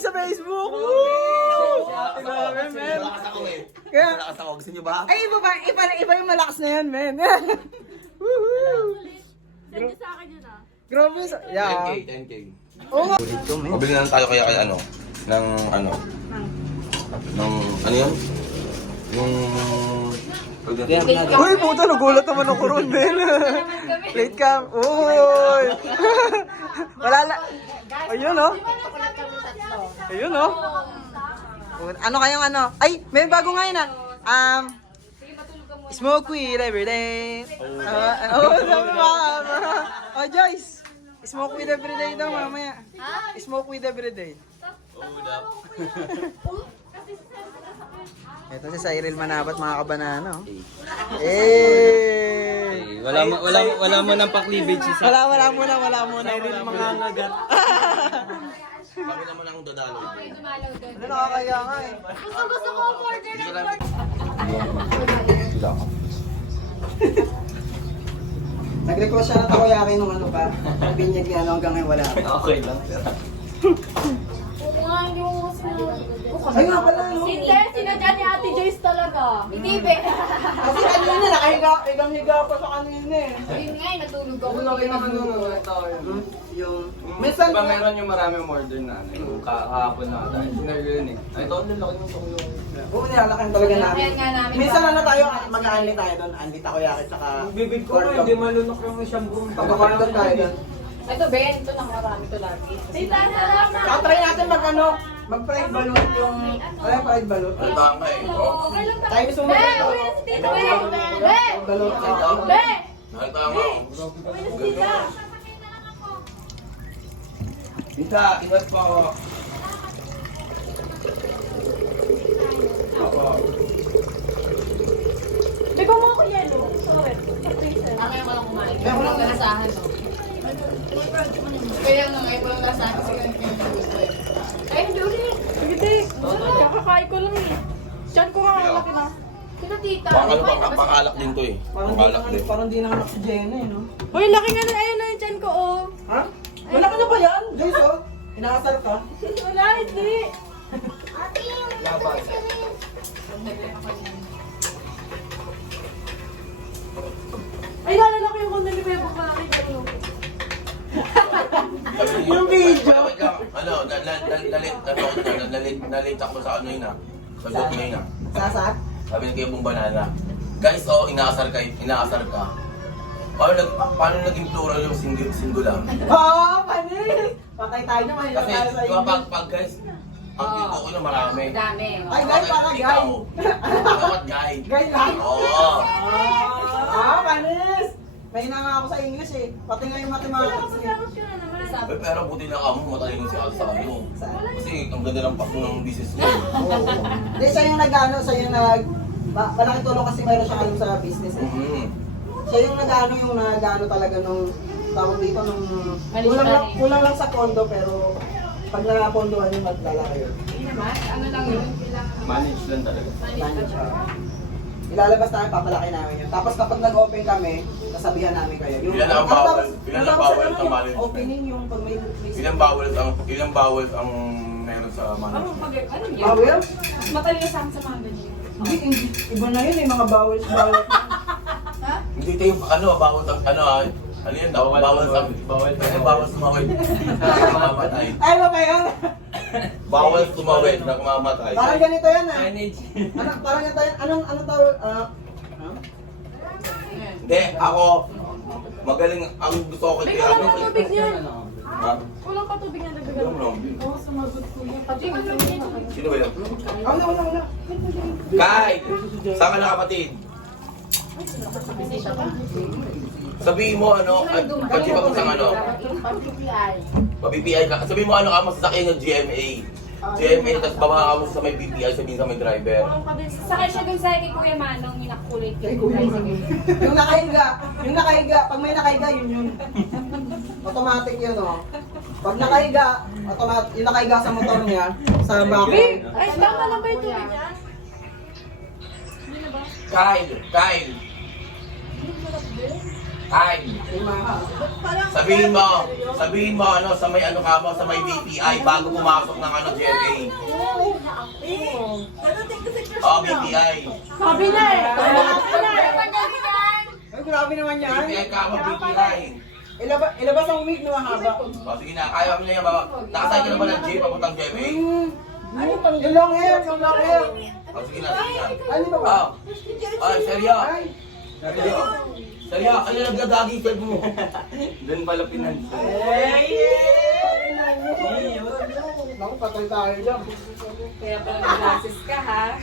following sa Facebook! Woo! Grabe, men. Malakas ako eh. Kaya, Malakas ako. Gusto niyo ba? ay, iba yung malakas na yan, men. Woohoo! Send nyo sa akin yun ah. Grabe, 10K, 10K. Oo nga. Mabili na lang tayo kaya ano, ng ano, ano yun? Yung... Uy, puta, nagulat naman ako ron, men. Late cam. Uy! Wala la... Ayun, oh. Ayun, oh. Ano kayong ano? Ay, may bago ngayon, ah. Smoke weed every day. Sabi mo. Oh, Joyce. Smoke weed every day daw, mamaya. Smoke weed every day. Ito si Cyril Manabat, mga kabanana, oh. Eh! Wala mo nang pa-cleavage isa. Wala muna. Cyril mga ngagat. Kami naman ang dadalo. Ano nakakaya nga eh. Gusto ko order ng order. Nag-request siya na takoyaki nung ano pa. Binyag niya ano hanggang ngayon wala. Okay lang. Oo nga, hindi mo kasi Ay nga pala, no? Hindi, sinadya ni Ate Joyce talaga. Hindi, be. Kasi kanina nakahiga pa sa kanina eh. Ayun nga, natulog ako. Yung... Minsan Diba meron yung marami order na ano, yung kahapon na tayo. Sinarga yun eh. Ay, ito, ang lalaki yung tuyo. Oo, nilalakan talaga namin. Kaya nga namin. Minsan ano tayo, mag-aanli tayo doon. Anli takoyaki tsaka... Bibig ko nga, hindi malunok yung siyang buong Papakorlog tayo doon. Ito, Ben. Ito lang marami to lagi. Tita, salamat. Saka try natin mag-fried balut yung... Ano yung fried balut? Ano tama eh, oh. Okay lang Tayo gusto mo Be, ba? uwi na si Tita, Be. Be. Balut. Be. Ano tama? Uwi na si Tita. Tita, ingat po ako. Be, gumawa ko yelo. Sorry. Mamaya ko lang kumain. Kaya ko lang lasahan, no? Kaya nga ngayon ko lang lasahan kasi ganito yung gusto eh. Ay, hindi ulit. Sige, kakakain ko lang eh. Diyan ko nga ang laki na. Sino tita? Pangalak din to eh. Pangalak din. Parang di na anak si Jenna eh, no? Uy, laki nga na. Ayun na yung tiyan ko, oh. Ha? Wala ka na ba yan? Joyce, oh. Inaasal ka? Wala, hindi. Ay, lalala ko yung kunda ni Bebo pa nakita ko. Yung video. Ano, nalit ako sa ano yun ah. Sa dot na yun ah. Sasat? Sabi ni Kebong Banana. Guys, oh, inaasar ka. Paano naging plural yung singular? Oo, panis! Patay tayo naman. Kasi, di ba pag guys, ang dito ko na marami. Dami. Ay, guy, para guy. Ikaw. Dapat guy. Guy lang? Oo. Panis! May nga ako sa English eh. Pati nga yung mathematics eh. Eh, pero buti lang ako, matalino si Al sa ano. Kasi ang ganda ng pack ng business niya. Hindi, siya yung nag-ano, siya yung nag... Malaking tulong kasi mayroon siya alam sa business eh. Siya yung nag-ano talaga nung tawag dito nung... Kulang lang sa kondo pero pag nakapondohan yung maglalaki yun. Hindi naman. Ano lang yun? Manage lang talaga. Ilalabas namin, papalaki namin yun. Tapos kapag nag-open kami, sasabihan namin kayo. Ilan ang bawal? Ilan ang bawal sa yung management? opening yung pag may... Ilang bawal ang meron sa management? Ano yun? Bawal? Mas matalino sa akin sa mga ganyan. Hindi. Iba na yun eh, mga bawal. Hindi tayo, bawal sa, ano yun daw? Bawal sa tumawid. Mamamatay. Ay, ba ba yun? Bawal tumawid na kumamatay. Parang ganito yan ah. Manage. Parang ganito yan. Anong tawag? Hindi, ako, magaling, ang gusto ko May kaya kulang ka tubig niyan. Ha? Kulang ka tubig niyan. Alam mo, Oo, sumagot ko yan. Pati ano yun? sino ba yun? Wala. Kai! Saan ka na kapatid? Sabihin mo pag-iba mo sa pa-BPI ka. Sabihin mo ka, masasakyan ng GMA. GMA, tapos baba ka mo sa may BPI, sabihin sa may driver. Sakay siya dun sa kay Kuya Manong, yung nakulit Kay yung Kuya Sige. Yung nakahiga, pag may nakahiga, yun. Automatic yun, oh. Pag nakahiga, yung nakahiga sa motor niya, sa back. Ay, tama lang ba yung tubig niyan? Kyle! Hindi mo sarap din. Time. Sabihin mo ano sa may ano ka mo, sa may BPI bago pumasok ng ano GMA. Oh, BPI. Sabi na eh. Ay, grabe naman yan. BPI ka mo, BPI. Ilabas ang wig na mahaba. O, sige na, kaya mo na yan, baba. Nakasay ka na ba ng jeep papuntang GMA? Yung long hair, yung long hair. O, sige na, sige na. Ano ba ba? Ay, seryo. Seryo, ano nagdadagi ka mo? Doon pala pinansin. Naku, patay tayo dyan. Kaya pala nag-glasses ka ha.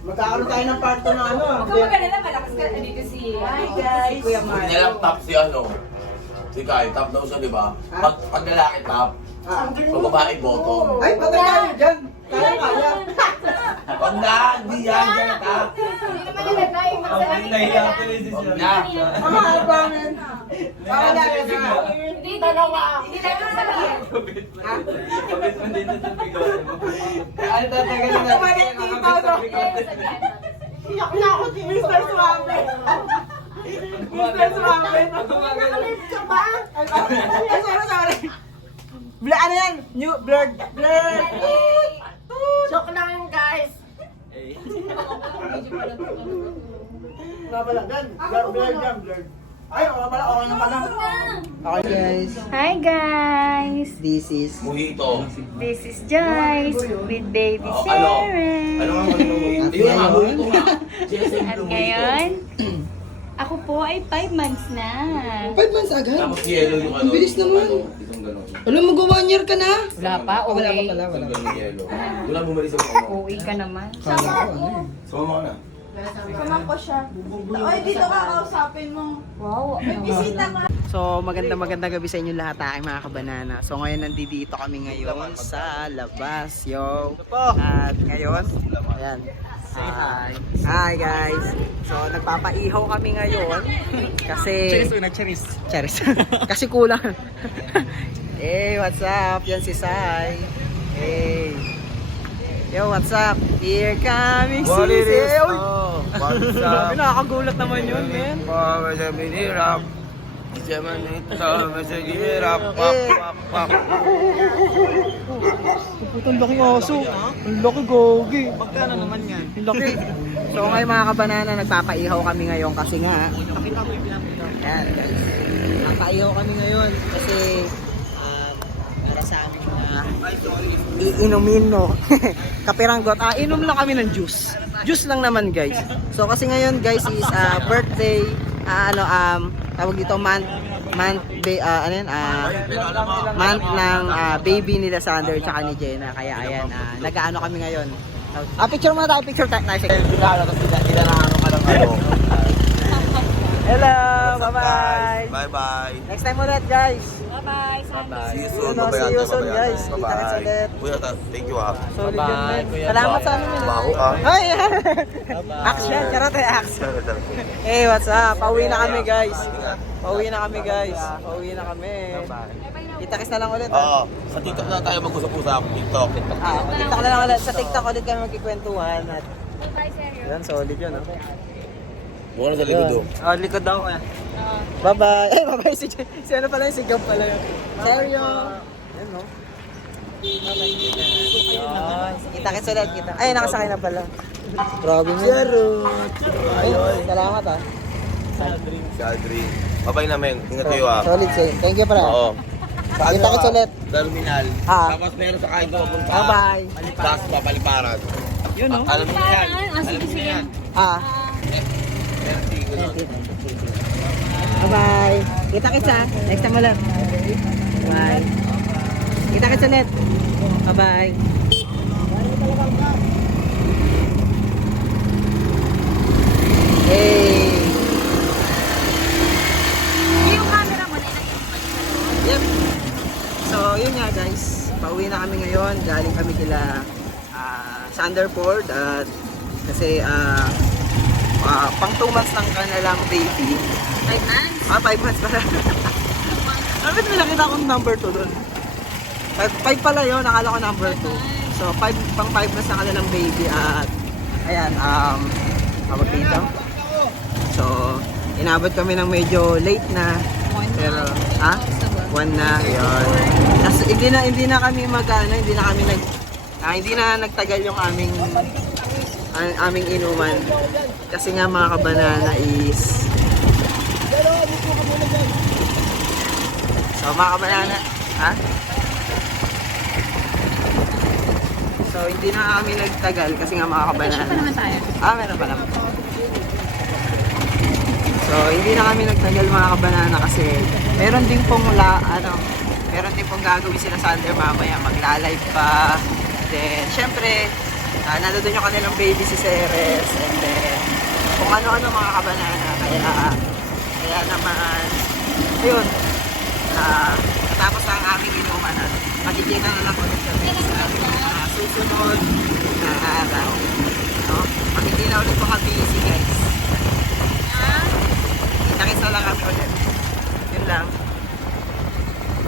Magkakaroon tayo ng part 2 na ano. Kung maganda malakas ka, dito si Kuya Huwag niya lang top si ano. Si Kai, top daw siya, di ba? Pag lalaki top, pag babae bottom. Ay, patay tayo dyan. Kaya. Pag na, hindi yan, dyan top. Hindi naman maganda yung Nahiya ko rin Pag siya. na. Ang mahaba men. Wala ka na. Hindi dalawa. Hindi naman sabihin. Kapit mo dito sa bigote mo. Ay, tatagalin na. Kumalit dito, no? Iyak na ako si Mr. Suave. Mr. Suave. Nakalit ka ba? Ay, sorry. Ano yan? New, blurred. Joke lang yun, guys. Nga pala, blurred. Ay, okay na pala. Okay, guys. Hi guys! This is... Mojito. This is Joyce with baby Ano? Sharon. Ano nga mojito? Ayun nga, mojito nga. GSM At Blue mojito. ngayon, ako po ay 5 months na. 5 months agad? Tapos yellow yung ano. Ang bilis naman. Isang ganon. Alam mo, go 1 year ka na? Wala pa, Wala pa okay. pala, Isang wala. ganon yellow. Doon lang bumalik sa mga. Okay ka naman. Kala ko, ano eh. Sumama ka na. Kamang ko siya. Oy, dito ka kausapin mo. Wow, Bisita ka. So, magandang gabi sa inyo lahat, aking mga kabanana. So, ngayon nandito kami ngayon sa labas, yo. At ngayon, ayan. Hi guys. So, nagpapaihaw kami ngayon kasi Cheers. Kasi kulang. Hey, what's up? Yan si Sai. Hey. Yo, what's up? Here coming Sisi. What's Grabe, nakakagulat naman yun, men. Mahirap. Zaman ito, masagirap. Putang laking aso. Ang laki, gogi. Magkano naman yan? Ang laki. So ngayon mga kabanana, nagpapaihaw kami ngayon kasi nga. Yan, guys. Nagpapaihaw kami ngayon kasi para sa amin na iinumin, no? Kapiranggot. Inom lang kami ng juice. Juice lang naman, guys. So kasi ngayon, guys, is birthday, tawag dito month ng baby nila Sander tsaka ni Jenna. Kaya ayan, nag-aano kami ngayon. Picture muna tayo, picture tayo. Hello, bye-bye. Bye-bye. Next time ulit, guys. bye-bye, Sandy. See you soon. See you soon, guys. Kita-kits ulit. Kuya, thank you ha. Solid yun, men. Salamat sa amin. Baho ka. Ay! Action, charot eh, action. Hey, what's up? Pauwi na kami, guys. Pauwi na kami. Kita-kits na lang ulit. Oo, sa TikTok na tayo mag-usap-usap. TikTok. TikTok na lang ulit. Sa TikTok ulit kami magkikwentuhan. At Bye-bye, Seryo. yan, solid yun. Mukha na sa likod oh. Likod daw kaya. Bye-bye. Eh, bye-bye. Si ano pala yung si Gab pala yun. Seryo. Yan, no? Kita-kits ulit. Ay, nakasakay na pala. Grabe mo. Ayun. Salamat ah. Si Aldrin. Bye-bye namin. Ingat kayo ha. Solid sa'yo. Thank you pala. Oo. Kita-kits ulit. Terminal. Ah. Tapos meron sa kain ko papunta. Bye-bye. Tapos papaliparan. Yun, no? Alam niyo yan. Alam Sige, niyo sige. yan. Meron tigo nun. Bye-bye. Kita-kits ah. Next time ulit. Bye. Kita-kits ulit. Bye-bye. Hey. Yung camera mo na Yep. So, yun nga guys. Pauwi na kami ngayon. Galing kami kila Sanderford at kasi pang 2 months lang kanilang baby. 5 months? 5 months pala. Bakit may nakita akong number 2 doon? 5 pala yun, nakala ko number 2. So, pang 5 months na kanilang baby at ayan, tawag dito. So, inabot kami ng medyo late na. Pero, ha? 1 na, yun. Tapos, hindi na kami hindi na nagtagal yung aming inuman. Kasi nga mga kabanana is... So, mga kabanana, ha? So, hindi na kami nagtagal kasi nga mga kabanana. naman tayo. Meron pa naman. So, hindi na kami nagtagal mga kabanana kasi meron din pong gagawin sila sa under mamaya. Magla-live pa. Then, syempre, nandun yung kanilang baby si Ceres. And then, kung ano-ano mga kabanana. Kaya naman, ayun. Tapos ang aming inuman na magkikita na lang ulit kami sa susunod na araw. No? Magkikita ulit mga busy guys. Kita-kita lang kami ulit. Yun lang.